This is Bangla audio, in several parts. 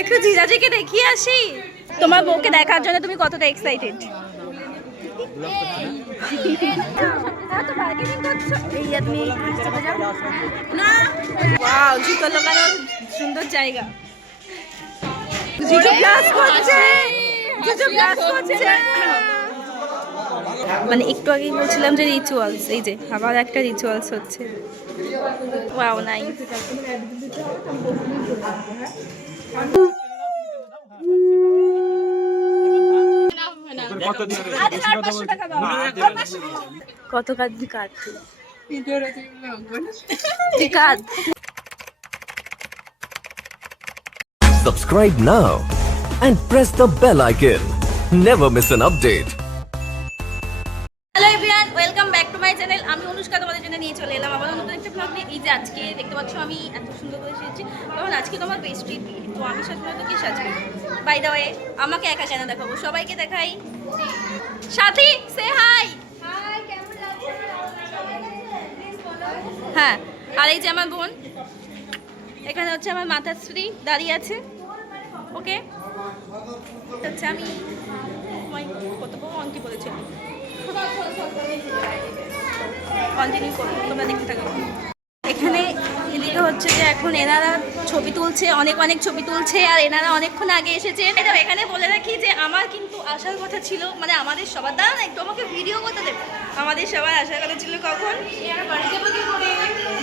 একটু জিজাজিকে দেখিয়ে আসি। তোমার বউকে দেখার জন্য তুমি কতটা এক্সাইটেড? জুতো লাগানোর সুন্দর জায়গা। মানে একটু আগেই বলছিলাম যে রিচুয়ালস, এই যে আবার একটা রিচুয়ালস হচ্ছে। Wow nice. কত কাঁদবি কাঁদ তুই কাঁদ। Subscribe now and press the bell icon. Never miss an update. Hello everyone, welcome back to my channel. আমি অনুষ্কা তোমাদের জন্য নিয়ে চলে এলাম আবার নতুন একটা ব্লগ নিয়ে। এই যে আজকে দেখতে পাচ্ছ আমি এত সুন্দর করে সেজেছি, কারণ আজকে তোমার বেস্টির বিয়ে। তো আমি সাজবো তো কি সাজবো? বাই দ্য ওয়ে, আমাকে একা কেন দেখাবো, সবাইকে দেখাই। সাথী সে হাই। হ্যাঁ, আর এই যে আমার বোন, এখানে হচ্ছে আমার মাতাশ্রী দাঁড়িয়ে আছে। ওকে, হচ্ছে আমি কত বড় অঙ্কি বলেছি, কন্টিনিউ করো, তোমরা দেখতে থাকো। এখানে এদিকে হচ্ছে যে এখন এনারা ছবি তুলছে, অনেক অনেক ছবি তুলছে, আর এনারা অনেকক্ষণ আগে এসেছে। এখানে বলে রাখি যে আমার কিন্তু আসার কথা ছিল, মানে আমাদের সবার দ্বারা না, একটু আমাকে ভিডিও করতে দেবে। আমাদের সবার আসার কথা ছিল কখন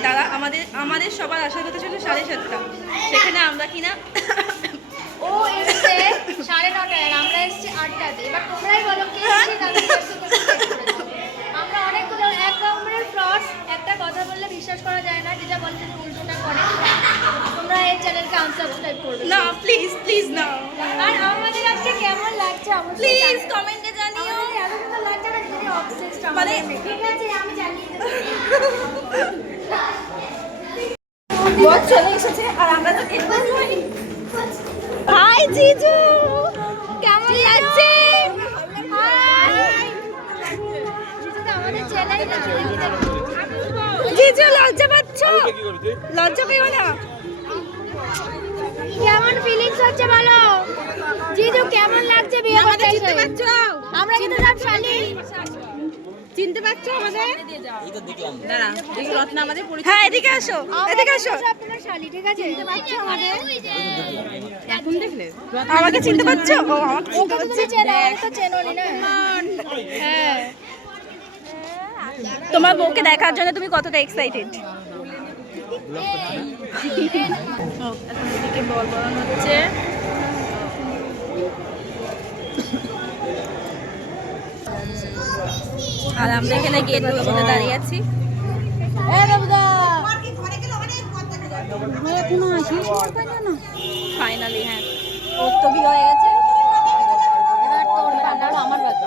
দাদা, আমাদের সবার আসার কথা ছিল 7:30, সেখানে আমরা কিনা ও এসে 9:30, আমরা এসেছি 8টাতে। এবার তোমরাই বলো কে এসেছে তাদের কাছে তোমরা চেক করেছো। আমরা অনেকগুলো এক নম্বরের ফ্রড, একটা কথা বললে বিশ্বাস করা যায় না, যেটা বলতে উল্টোটা করে। তোমরা এই চ্যানেলকে আনসাবস্ক্রাইব করবে না, প্লিজ প্লিজ না। আর আমাদের আজকে কেমন লাগছে অবশ্যই প্লিজ কমেন্টে জানিও। এত সুন্দর লাগছে না, যদি অবসেসড মানে ঠিক আছে আমি জানিয়ে দেব। বহুত চলে এসেছে আর আমরা তো হাই জিজু, কেমন লাগছে? আমাদের চ্যানেল জিজু লজ্জা পাচ্ছ? লজ্জা পেও না। কেমন ফিলিংস হচ্ছে বলো? জিজু কেমন লাগছে বিয়ে করতে এসে? আমরা কিন্তু সব শালি। চিনতে পারছো আমাদের? এই তো দেখলাম। দাঁড়া, এই রত্না আমাদের পরিচয়। হ্যাঁ, এদিকে আসো, এদিকে আসো। আপনারা শালি, ঠিক আছে? চিনতে পারছো আমাদের? এখন দেখলে আমাকে চিনতে পারছো? ও আমাকে চিনতে পারছো। চেনো, তো চেনোনি না? হ্যাঁ। তোমার বউকে দেখার জন্য তুমি কতটা এক্সাইটেড? এখন এদিকে বল বলানো হচ্ছে। আর আমরা এখানে গেট বলে দাঁড়িয়ে আছি। ফাইনালি হ্যাঁ, ওর তো বিয়ে হয়ে গেছে, এবার তোর পান্ডার আমার বাকি,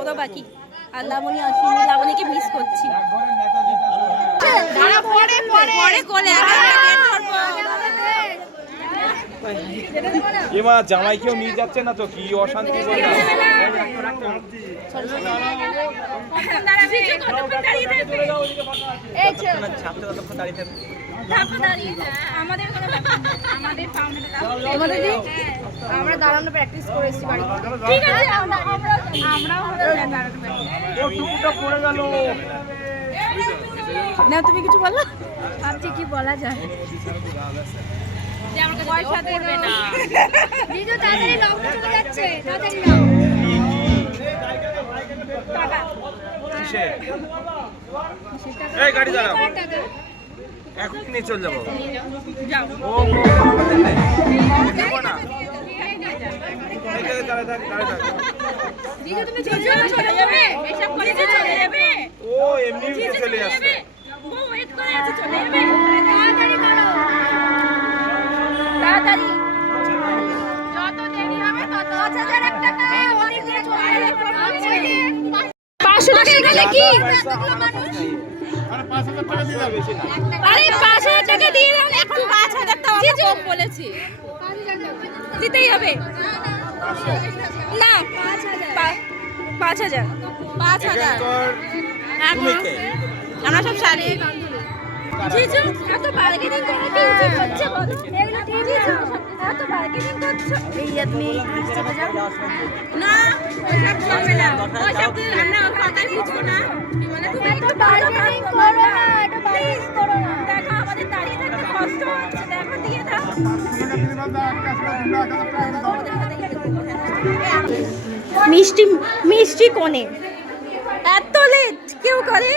ওরা বাকি। আর লাবণী আসেনি, লাবণীকে মিস করছি। পরে কোলে এমা জামাইকেও নিয়ে যাচ্ছে না তো, কি অশান্তি করে আমরা দাঁড়ানো প্র্যাকটিস করেছি বাড়ি। ঠিক আছে, আমরাও পড়ে গেল না, তুমি কিছু বলো। ভাবছি কি বলা যায়। পয়সা দেবে না। জিজু তাড়াতাড়ি লকটা চলে যাচ্ছে, তাড়াতাড়ি নাও। টাকা কিসে? এই গাড়ি দাঁড়াও, টাকা এখন নিয়ে চলে যাবো। যাও। ও দেবো না, দাঁড়ায় থাক, দাঁড়ায় থাক। জিজু তুমি চলে যাবে? এসব করে চলে যাবে। ও এমনি উঠে চলে আসবে। ও ওয়েট করে আছে, চলে যাবে। তাড়াতাড়ি করো, তাড়াতাড়ি। যত দেরি হবে তত 5000 টাকা ওদিক দিয়ে চলে যাবে। 500 টাকা এখানে কি? মানুষ আরে 5000 টাকা দিয়ে যাবে, বেশি না। আরে 5000 টাকা দিয়ে দাও, এখন 5000 টাকা আমরা কম বলেছি, দিতেই হবে। না 5000 তুমি কে? আমরা সব শাড়ি। জিজু এত বার্গেনিং করে কি উচিত হচ্ছে বলো? এগুলো ঠিক আছে, এত বার্গেনিং এই তুমি চেপে যাও না, ওইসব চলবে না, ওইসব দিয়ে রান্না কথা কিছু না, মানে তুমি একটু বার্গেনিং করো না, একটু বার্গেনিং করো না। দেখো আমাদের দাঁড়িয়ে থাকতে কষ্ট হচ্ছে, দেখো দিয়ে দাও। মিষ্টি মিষ্টি কোণে এত লেট কেউ করে?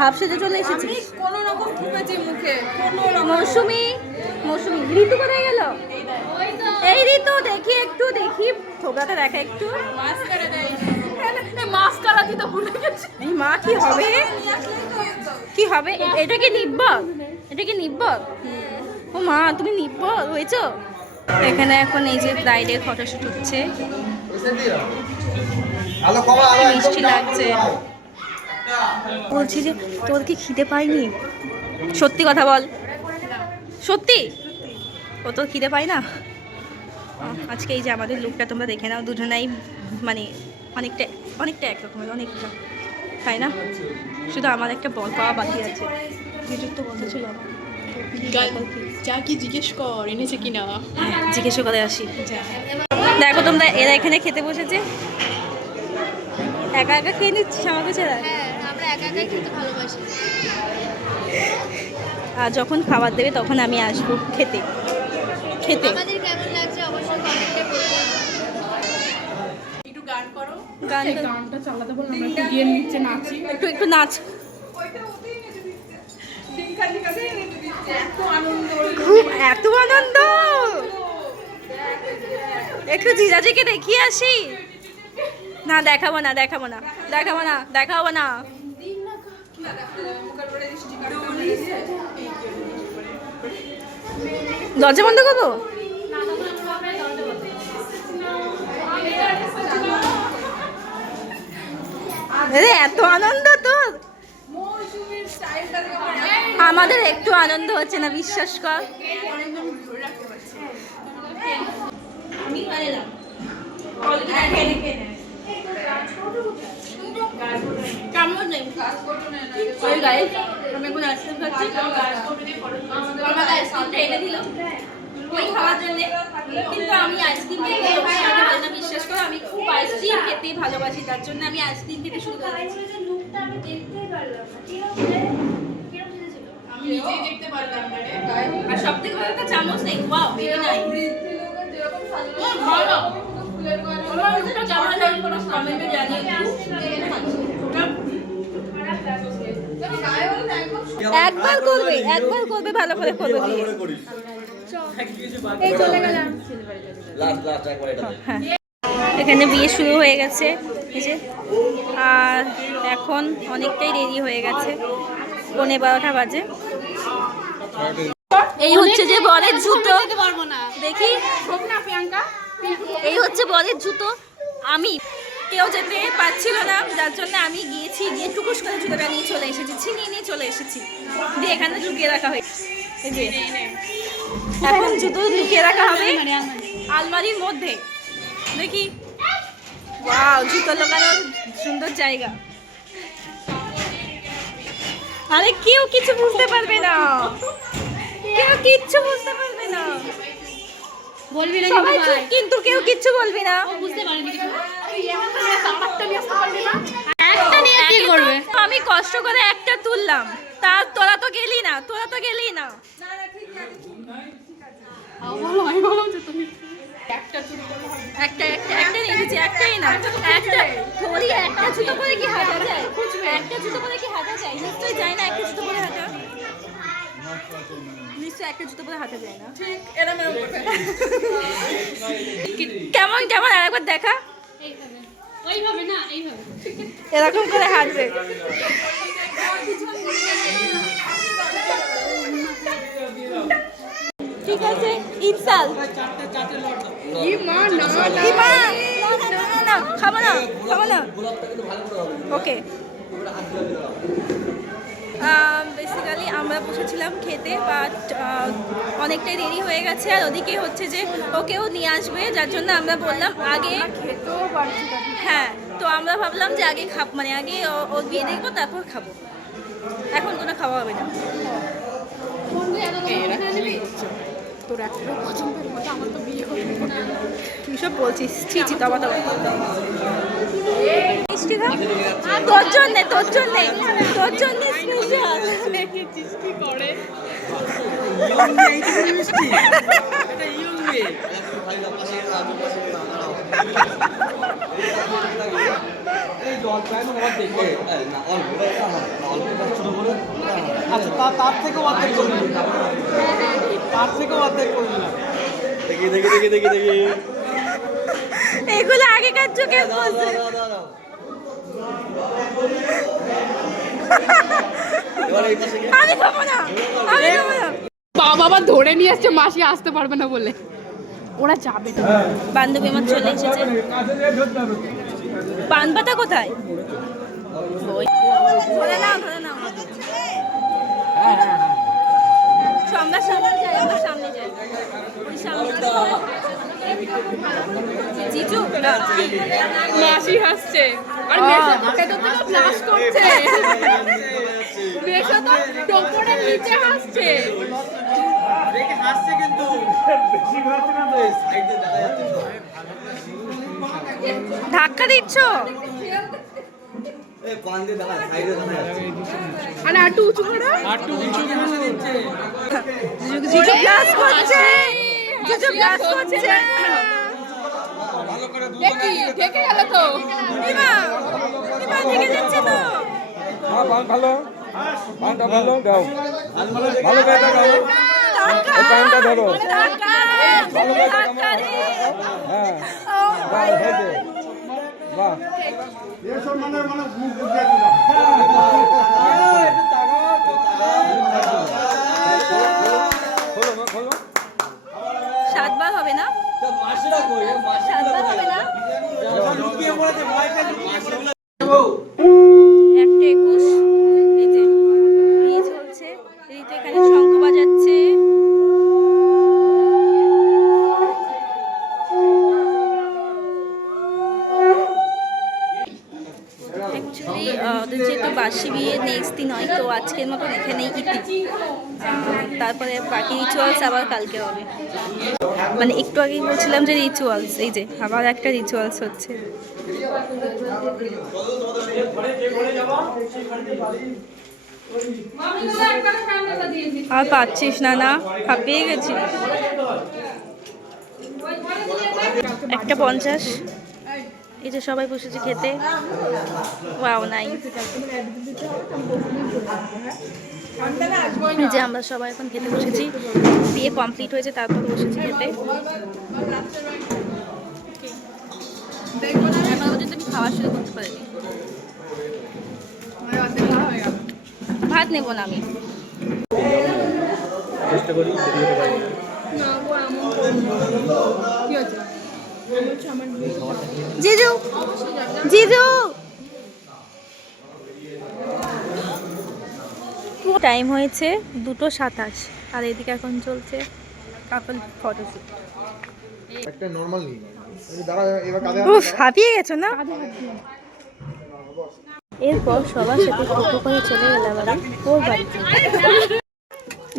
হাফ সাজা চলে এসেছি কোনো রকম ঠুকেছে মুখে। মৌসুমি ঋতু কোথায় গেল? এই ঋতু দেখি একটু, দেখি ছোবরাটা দেখা একটু। মাস্কারা দিতে ভুলে গেছি। এই মা কি হবে, কি হবে? এটা কি নিব্বক? এটা কি নিব্বক? ও মা তুমি নিব্বক হয়েছো? এখানে এখন এই যে ব্রাইডের ফটোশুট হচ্ছে, মিষ্টি লাগছে। বলছি যে তোর কি খিদে পায়নি? সত্যি কথা বল, সত্যি ও তোর খিদে পায় না? আজকে এই যে আমাদের লুকটা তোমরা দেখে নাও, দুজনাই মানে অনেকটা একরকমের, অনেকটা, তাই না? শুধু আমার একটা বল পাওয়া বাকি আছে, যেটুক তো বলতে ছিল আমার। যা কি জিজ্ঞেস কর এনেছে কিনা, জিজ্ঞেস করে আসি। দেখো তোমরা, এরা এখানে খেতে বসেছে, একা একা খেয়ে নিচ্ছিস আমাকে ছাড়া। হ্যাঁ, আমরা একা একাই খেতে ভালোবাসি। আর যখন খাবার দেবে তখন আমি আসবো খেতে। আমাদের কেমন লাগছে অবশ্যই কমেন্টে বলবেন। একটু গান করো। গান এই গানটা চালাতে বল, আমরা একটু গিয়ে নিচে নাচি। একটু নাচ। এত আনন্দ, খুব এত আনন্দ, একটু জিজাজিকে দেখিয়ে আসি। না দেখাবো না। দরজা বন্ধ করবো? এত আনন্দ তোর, আমাদের একটু আনন্দ হচ্ছে না, বিশ্বাস কর। কিন্তু আমি আইসক্রিম বিশ্বাস করো, আমি খুব আইসক্রিম খেতে ভালোবাসি, তার জন্য আমি আইসক্রিম খেতে শুরু করেছি। আমি নিজেই দেখতে পারলাম না রে। আর সব থেকে বড় একটা চামচ নেই, ওয়াও ভেরি নাইস। ভালো, আমার এটা কেমন লাগে কোনো কমেন্টে জানিয়ে দিও। একবার করবে ভালো করে করবে। এই চলে গেলাম। হ্যাঁ, এখানে বিয়ে শুরু হয়ে গেছে এই যে, আর এখন অনেকটাই দেরি হয়ে গেছে, 11:30 বাজে। এই হচ্ছে যে বরের জুতো, দেখি এই হচ্ছে বরের জুতো। আমি কেউ যেতে পারছিল না, যার জন্য আমি গিয়েছি, গিয়ে টুকুস করে জুতোটা নিয়ে চলে এসেছি, ছিনিয়ে নিয়ে চলে এসেছি, দিয়ে এখানে লুকিয়ে রাখা হয়েছে। এই যে এখন জুতো লুকিয়ে রাখা হবে আলমারির মধ্যে। দেখি, ওয়াও, জুতো লাগানোর সুন্দর জায়গা। আরে কেউ কিছু বুঝতে পারবে না, বলবি না সবাই চুপ, কিন্তু কেউ কিচ্ছু বলবি না। বুঝতে পারিনি কিছু। কি করবে? আমি কষ্ট করে একটা তুললাম, তার তোরা তো গেলি না। একটা নিয়ে এসেছি, একটাই না, একটা ধরি, একটা জুতো করে কি হাঁটা যায়? নিশ্চয়ই যায় না, একটা জুতো করে হাঁটা, নিশ্চয়ই একটা জুতো করে হাঁটা যায় না। ঠিক এরকম কেমন আরেকবার দেখা, ওইভাবে না, এইভাবে। এরকম করে হাঁটবে। ঠিক আছে, ইনসাল। না, খাবো না। ওকে, বেসিক্যালি আমরা বসেছিলাম খেতে, বাট অনেকটাই দেরি হয়ে গেছে, আর ওদিকে হচ্ছে যে ওকেও নিয়ে আসবে, যার জন্য আমরা বললাম আগে খেতেও পারছি। হ্যাঁ, তো আমরা ভাবলাম যে আগে আগে ওর বিয়ে দেখবো, তারপর খাবো, এখন কোনো খাওয়া হবে না। তোর একটা পছন্দের মতো আমার তো বিয়ে হতো না। তুই সব বলছিস ছি ছি তবা তবা মিষ্টি খা তোর জন্যে স্পেশাল দেখেছিস কি করে? আচ্ছা তার থেকেও অর্ধেক করে দিলাম, তার থেকেও অর্ধেক করে দিলাম। দেখি দেখি দেখি দেখি দেখি এগুলো আগেকার যুগে বলছে আমি খাবো না বাবা ধরে নিয়ে আসছে মাসি আসতে পারবে না বলে, ওরা যাবে না। বান্ধবী আমার চলে এসেছে। পান পাতা কোথায়? ধরে নাও আমরা সামনে যাই ওই সামনে জিজু মাসি হাসছে আর মেশো তো ভেতর থেকে ব্লাস্ট করছে। মেশো তো টোপরের নিচে হাসছে। দেখে হাসছে কিন্তু বেশি ঘাটে না তো সাইডে দেখা যাচ্ছে তো। ধাক্কা দিচ্ছ এই পান দিয়ে দেখা সাইডে দেখা যাচ্ছে। আর একটু উঁচু করো। আটটু উঁচু করে দিচ্ছে। জিজু ক্লাস করছে ভালো করে দুধ দেখি ঢেকে গেল তো। এবার থেকে যাচ্ছে তো হ্যাঁ ভালো পানটা ভালো দাও ভালো করে দাও এই পানটা ধরো ভালো করে দাও হ্যাঁ বাহ হয়েছে বাহ এসব মানে মুখ বুঝিয়ে দিলাম খোলো 7 বার হবে না? মাসিরা কই 7 বার হবে না? লুকিয়ে পড়েছে ভয় পেয়ে মাসিগুলো। একটা 21 এই যে বিয়ে চলছে। রিতু এখানে শঙ্খ বাজাচ্ছে। অ্যাকচুয়ালি ওদের যেহেতু বাসি বিয়ে নেক্সট দিন হয়, তো আজকের মতন এখানেই ইতি। তারপরে বাকি রিচুয়ালস আবার কালকে হবে। মানে একটু আগেই বলছিলাম যে রিচুয়ালস, এই যে আবার একটা রিচুয়ালস হচ্ছে। আর পাচ্ছিস না না হাঁপিয়ে গেছিস। 1:50 এই যে সবাই বসেছে খেতে। ওয়াও নাই যে আমরা সবাই এখন খেতে বসেছি। বিয়ে কমপ্লিট হয়েছে তারপর বসেছি খেতে। এখন পর্যন্ত আমি খাওয়া শুরু করতে পারিনি। ভাত নেব না আমি। চেষ্টা করি জিজু জিজু টাইম হয়েছে 2:27 আর এদিকে এখন চলছে কাপল ফটোশুট। একটা নরমাল নিই দাঁড়া এবার কাঁধে উফ হাঁপিয়ে গেছো না? এরপর সবার সাথে গল্প করে চলে গেলাম আমি ওর বাড়িতে।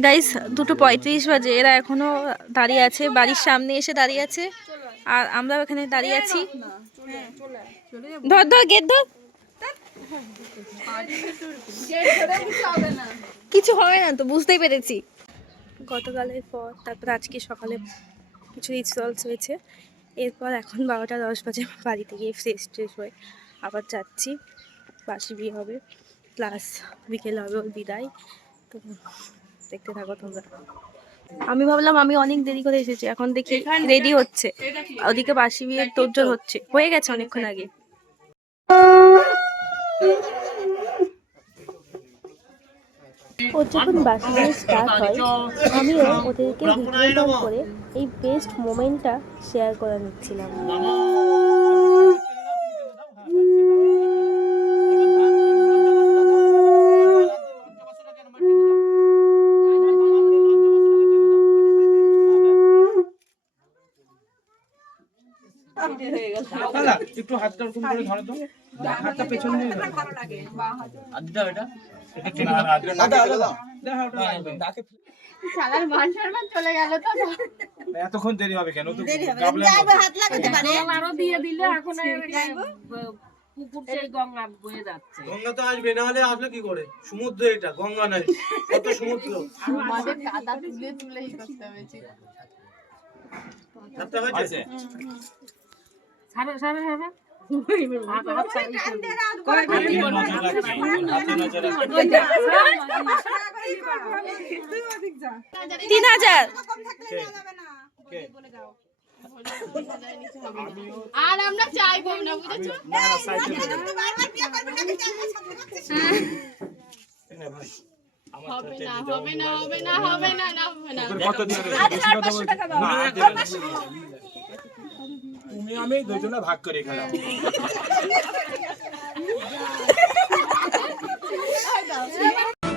গাইস 2:35 বাজে, এরা এখনো দাঁড়িয়ে আছে, বাড়ির সামনে এসে দাঁড়িয়ে আছে আর আমরা এখানে দাঁড়িয়ে আছি। ধর ধর গেট ধর, কিছু হবে না তো, বুঝতেই পেরেছি। গতকালের পর তারপর আজকে সকালে কিছু রিচুয়ালস হয়েছে। এরপর এখন 12:10 বাজে, বাড়িতে গিয়ে ফ্রেশ হয়ে আবার যাচ্ছি। বাসি বিয়ে হবে প্লাস বিকেল হবে ওর বিদায়। তো দেখতে থাকো তোমরা। আমি ভাবলাম আমি অনেক দেরি করে এসেছি, এখন দেখি রেডি হচ্ছে, ওদিকে বাসি বিয়ের তোড়জোড় হচ্ছে, হয়ে গেছে অনেকক্ষণ আগে। ওর যখন বাসি বিয়ে স্টার্ট হয় আমিও ওদেরকে ভিডিও কল করে এই বেস্ট মোমেন্টটা শেয়ার করে নিচ্ছিলাম। একটু হাতটা ওরকম করে ধরো তো, হাতটা পেছন দিয়ে ধরো। আর দিতে হবে এটা শালার মান সম্মান চলে গেল তো। এতক্ষণ দেরি হবে কেন? তো দেরি হবে গাবলা যাইবো হাত লাগাতে পারে আরো দিয়ে দিলে এখন পুকুর সেই গঙ্গা বয়ে যাচ্ছে। গঙ্গা তো আসবে, না হলে আসলে কি করে? সমুদ্র এটা, গঙ্গা নাই। কত সমুদ্র। আমাদের কাদা তুলে তুলেই করতে হয়েছে। হাতটা হয়েছে? সারা সারা সারা তিন হাজার আর আমরা চাইবো না, বুঝেছো? না, না, সাইকেল না ভাই। আমার হবে তো না, দিতে হবে না, হবে না, হবে না, না হবে না। কত দিয়ে দেবে? বেশি কথা বলছি। না, তুমি আমি দুজনে ভাগ করে খেলাম।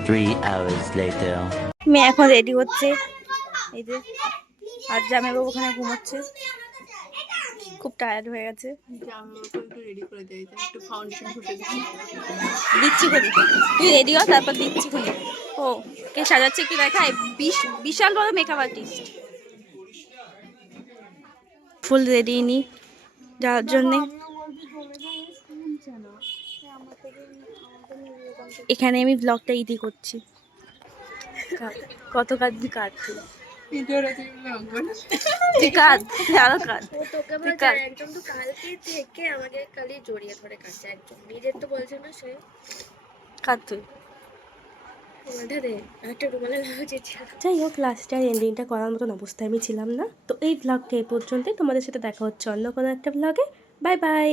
3 hours later. মেয়ে এখন রেডি হচ্ছে এই যে, আর জামাইবাবু ওখানে ঘুমোচ্ছে, খুব টায়ার্ড হয়ে গেছে। জামাইবাবুকে একটু রেডি করে দিই, একটু ফাউন্ডেশন ঘষে দিই। দিচ্ছি খুনি, তুই রেডি হ, তারপর দিচ্ছি খুনি। ও কে সাজাচ্ছে কি দেখায়, বিশাল বড় মেকআপ আর্টিস্ট। ফুল রেডি নি যাওয়ার জন্যে। এখানে আমি ব্লগটা ইদি করছি। কত কাঁদবি কাঁদ তুই কাঁদ, আরো কাঁদ তুই কাঁদ। একদম তো কালকে থেকে আমাকে খালি জড়িয়ে ধরে কাছে, একদম নিজের তো বলছে না সে কাঁদ তুই। মাথা দে একটা রুমালে লাগাচ্ছে। যাই হোক, লাস্টে আর এন্ডিংটা করার মতন অবস্থায় আমি ছিলাম না। তো এই ব্লগটা এই পর্যন্তই, তোমাদের সাথে দেখা হচ্ছে অন্য কোনো একটা ব্লগে। Bye bye.